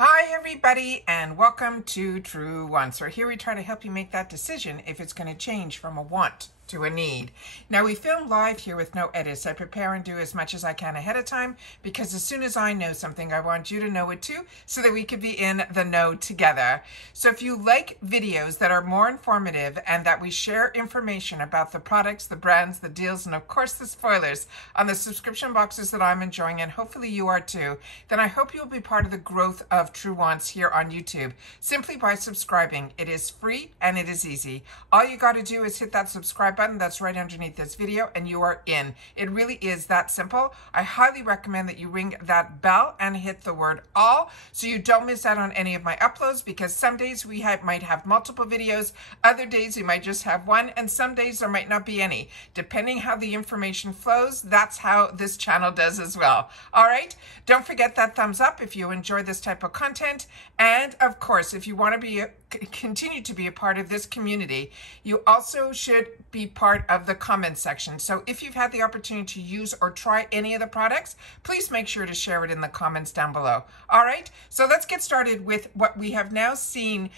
Hi everybody and welcome to Truewants, where here we try to help you make that decision if it's going to change from a want to a need. Now we film live here with no edits. I prepare and do as much as I can ahead of time because as soon as I know something, I want you to know it too so that we could be in the know together. So if you like videos that are more informative and that we share information about the products, the brands, the deals, and of course the spoilers on the subscription boxes that I'm enjoying, and hopefully you are too, then I hope you'll be part of the growth of Truewants here on YouTube simply by subscribing. It is free and it is easy. All you got to do is hit that subscribe button that's right underneath this video and you are in. It really is that simple. I highly recommend that you ring that bell and hit the word all so you don't miss out on any of my uploads, because some days we might have multiple videos, other days we might just have one, and some days there might not be any. Depending how the information flows, that's how this channel does as well. All right, don't forget that thumbs up if you enjoy this type of content, and of course if you want to continue to be a part of this community, you also should be part of the comment section. So if you've had the opportunity to use or try any of the products, please make sure to share it in the comments down below. All right, so let's get started with what we have now seen.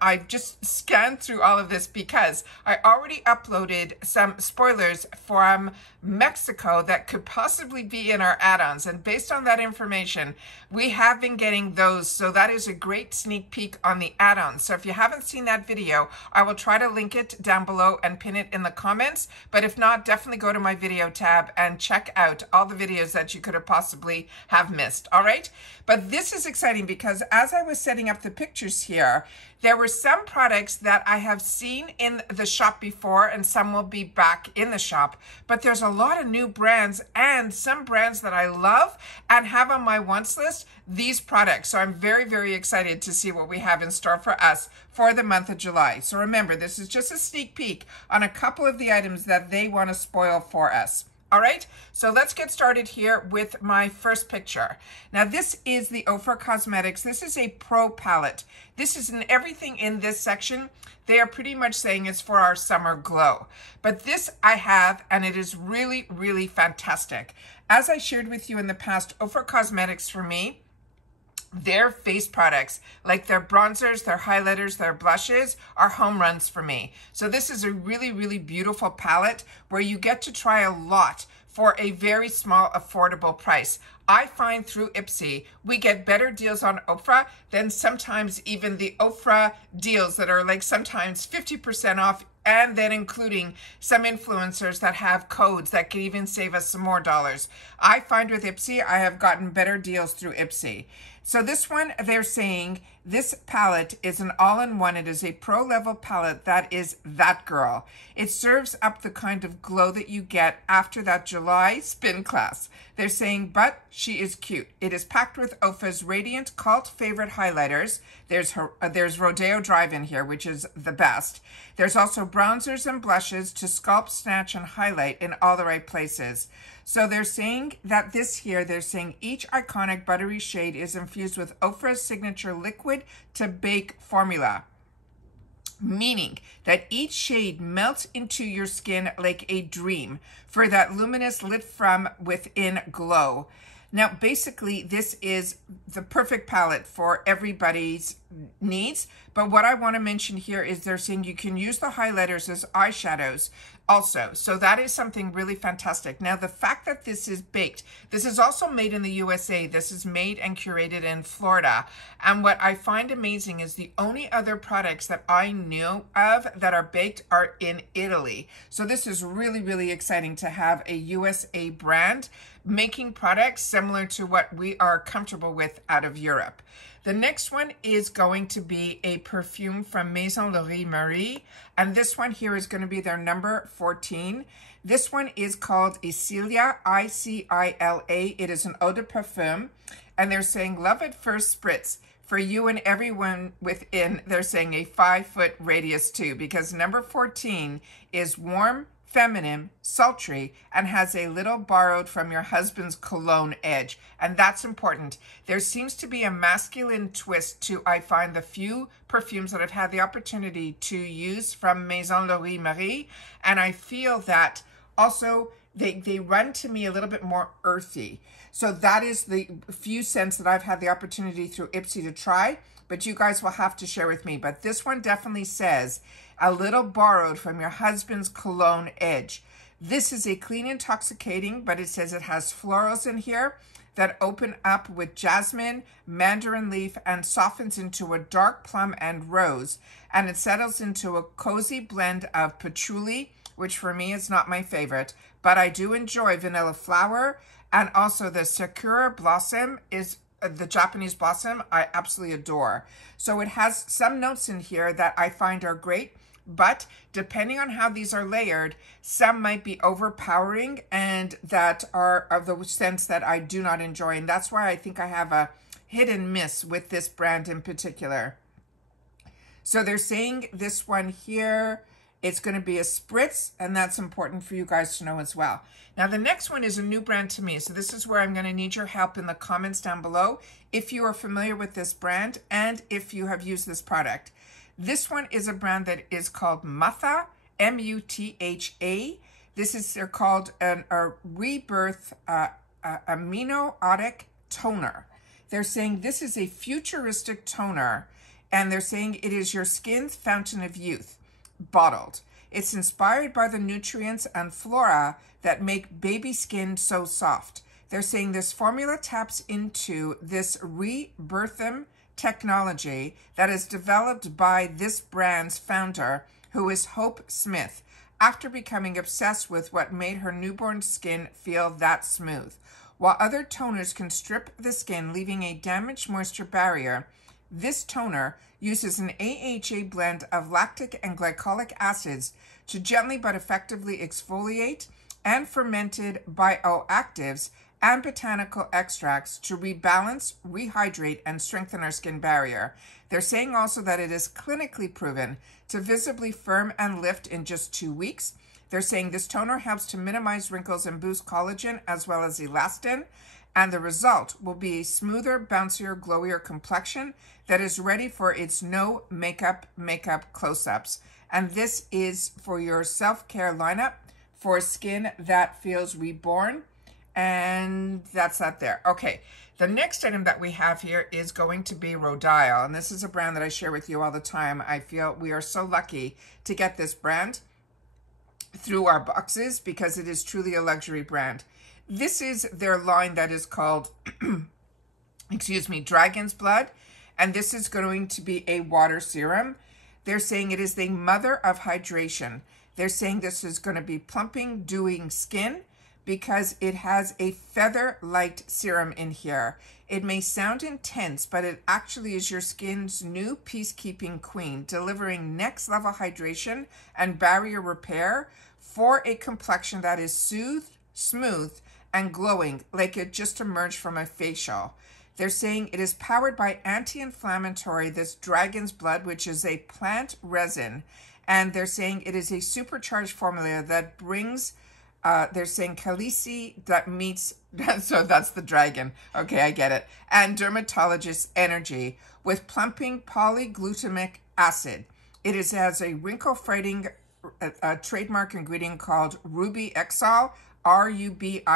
I've just scanned through all of this because I already uploaded some spoilers from Mexico that could possibly be in our add-ons, and based on that information we have been getting those, so that is a great sneak peek on the add-ons. So if you haven't seen that video, I will try to link it down below and pin it in the comments, but if not, definitely go to my video tab and check out all the videos that you could have possibly have missed. All right, but this is exciting because as I was setting up the pictures here, there were some products that I have seen in the shop before and some will be back in the shop, but there's a lot of new brands and some brands that I love and have on my wants list, these products. So I'm very, very excited to see what we have in store for us for the month of July. So remember, this is just a sneak peek on a couple of the items that they want to spoil for us. All right, so let's get started here with my first picture. Now this is the Ofra Cosmetics. This is a pro palette. This is in everything in this section. They are pretty much saying it's for our summer glow. But this I have, and it is really, really fantastic. As I shared with you in the past, Ofra Cosmetics for me, their face products, like their bronzers, their highlighters, their blushes, are home runs for me. So this is a really, really beautiful palette where you get to try a lot for a very small, affordable price. I find through IPSY, we get better deals on Ofra than sometimes even the Ofra deals that are like sometimes 50% off, and then including some influencers that have codes that can even save us some more dollars. I find with IPSY, I have gotten better deals through IPSY. So this one, they're saying this palette is an all-in-one. It is a pro-level palette that is that girl. It serves up the kind of glow that you get after that July spin class. They're saying, but she is cute. It is packed with Ofra's radiant cult favorite highlighters. There's Rodeo Drive in here, which is the best. There's also bronzers and blushes to sculpt, snatch, and highlight in all the right places. So they're saying that this here, they're saying each iconic buttery shade is infused with Ofra's signature liquid to bake formula, meaning that each shade melts into your skin like a dream for that luminous lit from within glow. Now, basically, this is the perfect palette for everybody's needs. But what I want to mention here is they're saying you can use the highlighters as eyeshadows also. So that is something really fantastic. Now, the fact that this is baked, this is also made in the USA. This is made and curated in Florida. And what I find amazing is the only other products that I knew of that are baked are in Italy. So this is really, really exciting to have a USA brand making products similar to what we are comfortable with out of Europe. The next one is going to be a perfume from Maison Marie, and this one here is going to be their number 14. This one is called Icila, I-C-I-L-A. It is an eau de parfum, and they're saying love at first spritz. For you and everyone within, they're saying a 5-foot radius too, because number 14 is warm, feminine, sultry, and has a little borrowed from your husband's cologne edge. And that's important. There seems to be a masculine twist to, I find, the few perfumes that I've had the opportunity to use from Maison Marie. And I feel that also they run to me a little bit more earthy. So that is the few scents that I've had the opportunity through IPSY to try, but you guys will have to share with me. But this one definitely says, a little borrowed from your husband's cologne edge. This is a clean intoxicating, but it says it has florals in here that open up with jasmine, mandarin leaf, and softens into a dark plum and rose. And it settles into a cozy blend of patchouli, which for me is not my favorite, but I do enjoy vanilla flower. And also the sakura blossom is the Japanese blossom I absolutely adore. So it has some notes in here that I find are great, but depending on how these are layered, some might be overpowering and that are of the scents that I do not enjoy. And that's why I think I have a hit and miss with this brand in particular. So they're saying this one here, it's going to be a spritz, and that's important for you guys to know as well. Now, the next one is a new brand to me. So this is where I'm going to need your help in the comments down below if you are familiar with this brand and if you have used this product. This one is a brand that is called Mutha, M-U-T-H-A. This is, they're called a Rebirth Aminotic Toner. They're saying this is a futuristic toner, and they're saying it is your skin's fountain of youth, bottled. It's inspired by the nutrients and flora that make baby skin so soft. They're saying this formula taps into this Rebirthum technology that is developed by this brand's founder, who is Hope Smith, after becoming obsessed with what made her newborn skin feel that smooth. While other toners can strip the skin, leaving a damaged moisture barrier, this toner uses an AHA blend of lactic and glycolic acids to gently but effectively exfoliate, and fermented bioactives and botanical extracts to rebalance, rehydrate, and strengthen our skin barrier. They're saying also that it is clinically proven to visibly firm and lift in just 2 weeks. They're saying this toner helps to minimize wrinkles and boost collagen as well as elastin, and the result will be a smoother, bouncier, glowier complexion that is ready for its no makeup close-ups. And this is for your self-care lineup for skin that feels reborn. And that's that there. Okay, the next item that we have here is going to be Rodial, and this is a brand that I share with you all the time. I feel we are so lucky to get this brand through our boxes because it is truly a luxury brand. This is their line that is called, excuse me, Dragon's Blood, and this is going to be a water serum. They're saying it is the mother of hydration. They're saying this is going to be plumping, dewing skin, because it has a feather-light serum in here. It may sound intense, but it actually is your skin's new peacekeeping queen, delivering next-level hydration and barrier repair for a complexion that is soothed, smooth, and glowing like it just emerged from a facial. They're saying it is powered by anti-inflammatory, this Dragon's Blood, which is a plant resin, and they're saying it is a supercharged formula that brings they're saying Khaleesi that meets, so that's the dragon. Okay, I get it. And dermatologist energy with plumping polyglutamic acid. It has a wrinkle-fighting trademark ingredient called Ruby Exyl, R-U-B-I-X-Y-L,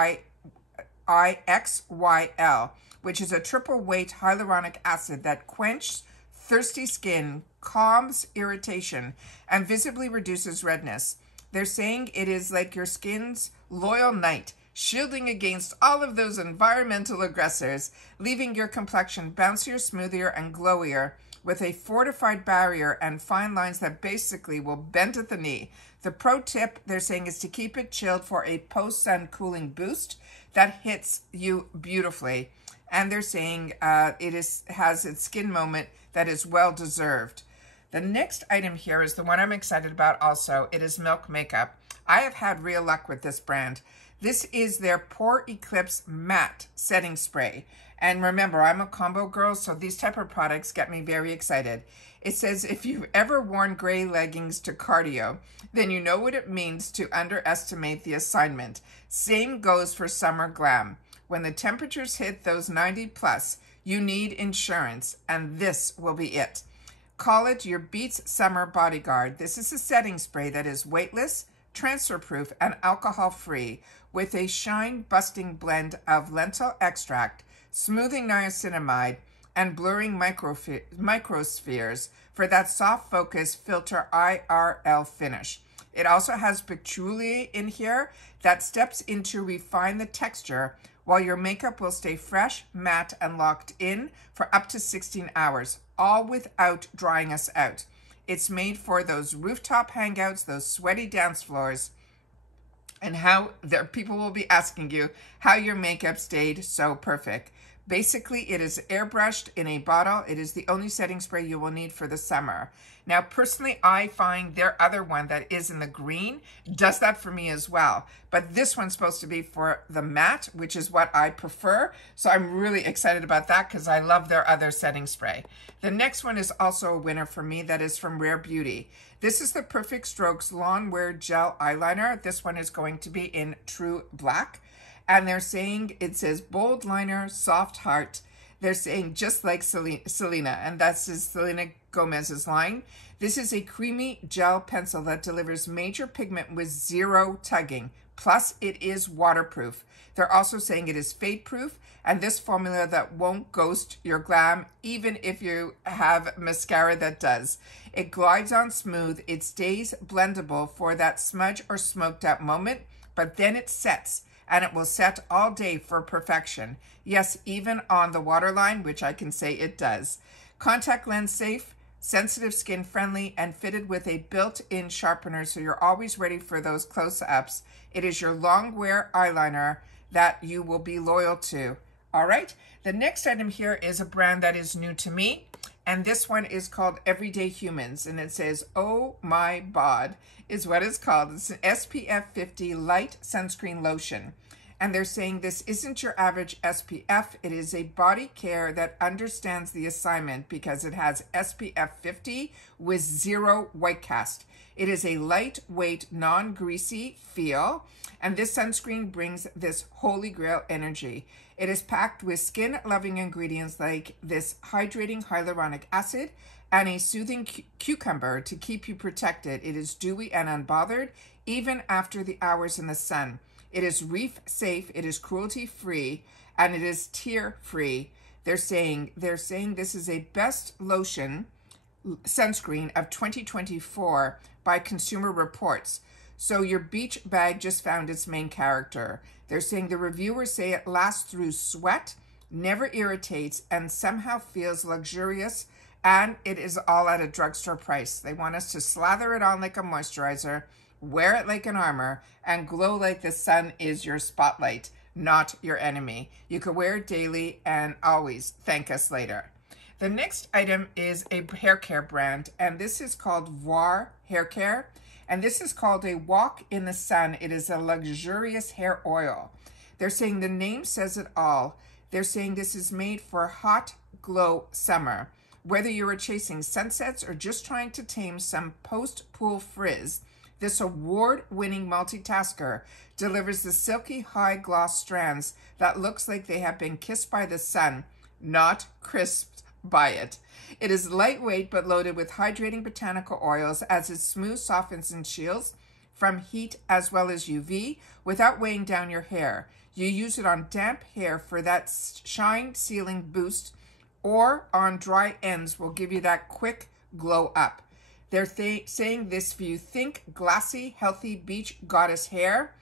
which is a triple weight hyaluronic acid that quenches thirsty skin, calms irritation, and visibly reduces redness. They're saying it is like your skin's loyal knight, shielding against all of those environmental aggressors, leaving your complexion bouncier, smoother, and glowier with a fortified barrier and fine lines that basically will bend at the knee. The pro tip, they're saying, is to keep it chilled for a post-sun cooling boost that hits you beautifully. And they're saying has its skin moment that is well-deserved. The next item here is the one I'm excited about also. It is Milk Makeup. I have had real luck with this brand. This is their Pore Eclipse Matte Setting Spray. And remember, I'm a combo girl, so these type of products get me very excited. It says, if you've ever worn gray leggings to cardio, then you know what it means to underestimate the assignment. Same goes for summer glam. When the temperatures hit those 90 plus, you need insurance, and this will be it. Call it your Beats Summer Bodyguard. This is a setting spray that is weightless, transfer-proof, and alcohol-free with a shine-busting blend of lentil extract, smoothing niacinamide, and blurring microspheres for that soft focus filter IRL finish. It also has patchouli in here that steps in to refine the texture while your makeup will stay fresh, matte, and locked in for up to 16 hours, all without drying us out. It's made for those rooftop hangouts, those sweaty dance floors, and how people will be asking you how your makeup stayed so perfect. Basically, it is airbrushed in a bottle. It is the only setting spray you will need for the summer. Now, personally, I find their other one that is in the green does that for me as well. But this one's supposed to be for the matte, which is what I prefer. So I'm really excited about that because I love their other setting spray. The next one is also a winner for me. That is from Rare Beauty. This is the Perfect Strokes Lawn Wear Gel Eyeliner. This one is going to be in True Black. And they're saying, it says bold liner, soft heart. They're saying just like Selena, and that's Selena Gomez's line. This is a creamy gel pencil that delivers major pigment with zero tugging. Plus, it is waterproof. They're also saying it is fade proof, and this formula that won't ghost your glam, even if you have mascara that does. It glides on smooth. It stays blendable for that smudge or smoked out moment, but then it sets. And it will set all day for perfection. Yes, even on the waterline, which I can say it does. Contact lens safe, sensitive skin friendly, and fitted with a built-in sharpener, so you're always ready for those close-ups. It is your long wear eyeliner that you will be loyal to. All right, the next item here is a brand that is new to me. And this one is called Everyday Humans, and it says, oh my bod, is what it's called. It's an SPF 50 light sunscreen lotion. And they're saying this isn't your average SPF. It is a body care that understands the assignment because it has SPF 50 with zero white cast. It is a lightweight, non-greasy feel, and this sunscreen brings this holy grail energy. It is packed with skin-loving ingredients like this hydrating hyaluronic acid and a soothing cucumber to keep you protected. It is dewy and unbothered, even after the hours in the sun. It is reef safe, it is cruelty-free, and it is tear-free. They're saying this is a best lotion sunscreen of 2024 by Consumer Reports. So your beach bag just found its main character. They're saying the reviewers say it lasts through sweat, never irritates, and somehow feels luxurious, and it is all at a drugstore price. They want us to slather it on like a moisturizer, wear it like an armor, and glow like the sun is your spotlight, not your enemy. You could wear it daily and always thank us later. The next item is a hair care brand, and this is called Voir Hair Care. And this is called a Walk in the Sun. It is a luxurious hair oil. They're saying the name says it all. They're saying this is made for hot glow summer. Whether you are chasing sunsets or just trying to tame some post-pool frizz, this award-winning multitasker delivers the silky high gloss strands that looks like they have been kissed by the sun, not crisped by it. It is lightweight but loaded with hydrating botanical oils as it smooth, softens, and shields from heat as well as UV without weighing down your hair. You use it on damp hair for that shine sealing boost, or on dry ends will give you that quick glow up. They're saying this for you think glassy, healthy beach goddess hair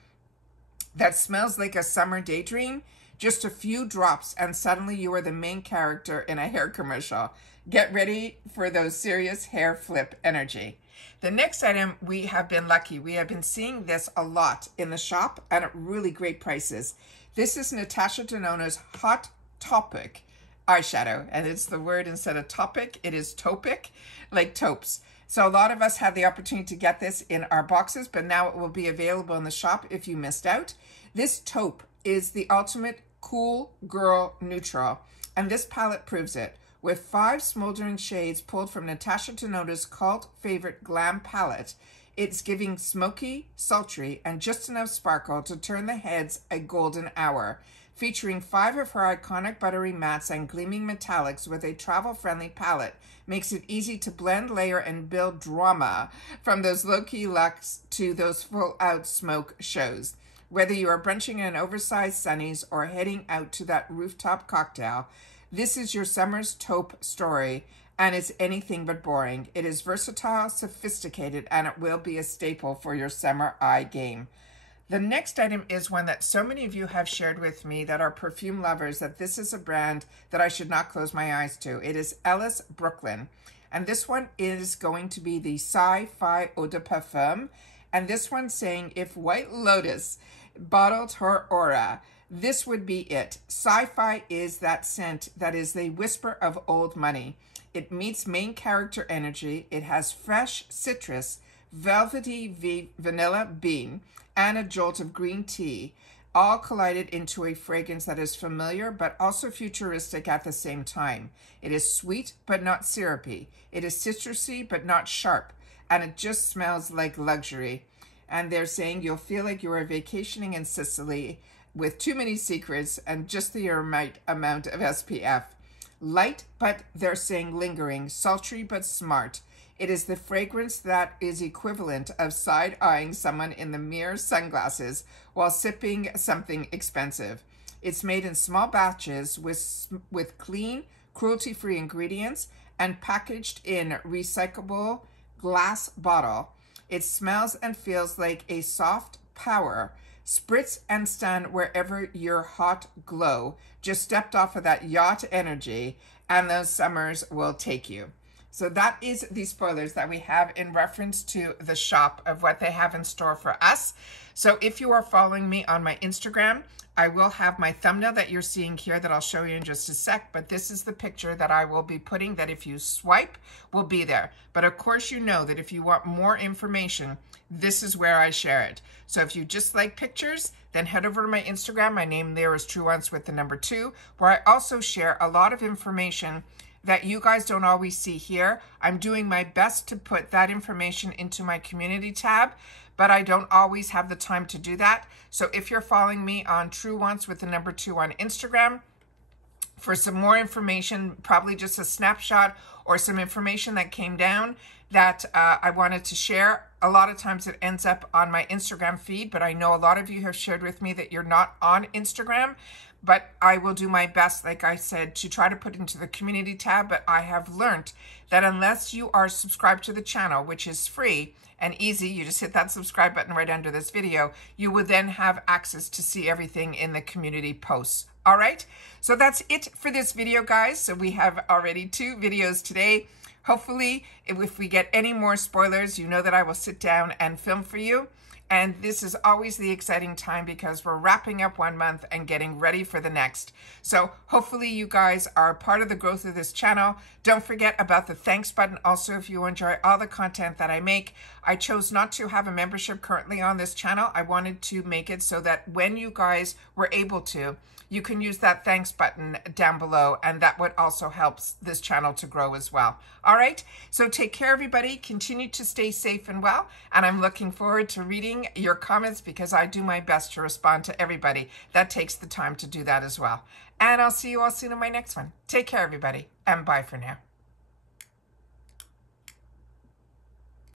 that smells like a summer daydream. Just a few drops and suddenly you are the main character in a hair commercial. Get ready for those serious hair flip energy. The next item, we have been lucky. We have been seeing this a lot in the shop and at really great prices. This is Natasha Denona's Hot Topic eyeshadow, and it's the word instead of topic, it is topic, like taupes. So a lot of us had the opportunity to get this in our boxes, but now it will be available in the shop if you missed out. This taupe is the ultimate cool girl neutral, and this palette proves it. With 5 smoldering shades pulled from Natasha Denona's cult favorite glam palette, it's giving smoky, sultry, and just enough sparkle to turn the heads a golden hour. featuring 5 of her iconic buttery mattes and gleaming metallics with a travel-friendly palette, makes it easy to blend, layer, and build drama from those low-key looks to those full-out smoke shows. Whether you are brunching in an oversized Sunnies or heading out to that rooftop cocktail, this is your summer's taupe story, and it's anything but boring. It is versatile, sophisticated, and it will be a staple for your summer eye game. The next item is one that so many of you have shared with me that are perfume lovers, that this is a brand that I should not close my eyes to. It is Ellis Brooklyn. And this one is going to be the Sci-Fi Eau de Parfum. And this one's saying, if White Lotus bottled her aura, this would be it. Sci-Fi is that scent that is the whisper of old money. It meets main character energy. It has fresh citrus, velvety vanilla bean, and a jolt of green tea, all collided into a fragrance that is familiar but also futuristic at the same time. It is sweet but not syrupy. It is citrusy but not sharp, and it just smells like luxury. And they're saying you'll feel like you are vacationing in Sicily with too many secrets and just the right amount of SPF. Light, but they're saying lingering, sultry but smart. It is the fragrance that is equivalent of side-eyeing someone in the mirror sunglasses while sipping something expensive. It's made in small batches with clean, cruelty-free ingredients and packaged in recyclable glass bottle. It smells and feels like a soft power. Spritz and stun wherever your hot glow just stepped off of that yacht energy, and those summers will take you. So that is the spoilers that we have in reference to the shop of what they have in store for us. So if you are following me on my Instagram, I will have my thumbnail that you're seeing here that I'll show you in just a sec, but this is the picture that I will be putting that if you swipe will be there. But of course you know that if you want more information, this is where I share it. So if you just like pictures, then head over to my Instagram. My name there is Truewants with the number 2, where I also share a lot of information that you guys don't always see here. I'm doing my best to put that information into my community tab, but I don't always have the time to do that. So if you're following me on Truewants with the number 2 on Instagram, for some more information, probably just a snapshot or some information that came down that I wanted to share. A lot of times it ends up on my Instagram feed, but I know a lot of you have shared with me that you're not on Instagram. But I will do my best, like I said, to try to put into the community tab. But I have learned that unless you are subscribed to the channel, which is free and easy, you just hit that subscribe button right under this video, you will then have access to see everything in the community posts. All right, so that's it for this video, guys. So we have already 2 videos today. Hopefully, if we get any more spoilers, you know that I will sit down and film for you. And this is always the exciting time because we're wrapping up 1 month and getting ready for the next. So hopefully you guys are part of the growth of this channel. Don't forget about the thanks button. Also, if you enjoy all the content that I make, I chose not to have a membership currently on this channel. I wanted to make it so that when you guys were able to, you can use that thanks button down below, and that would also helps this channel to grow as well. All right, so take care, everybody. Continue to stay safe and well, and I'm looking forward to reading your comments because I do my best to respond to everybody. That takes the time to do that as well. And I'll see you all soon in my next one. Take care, everybody, and bye for now.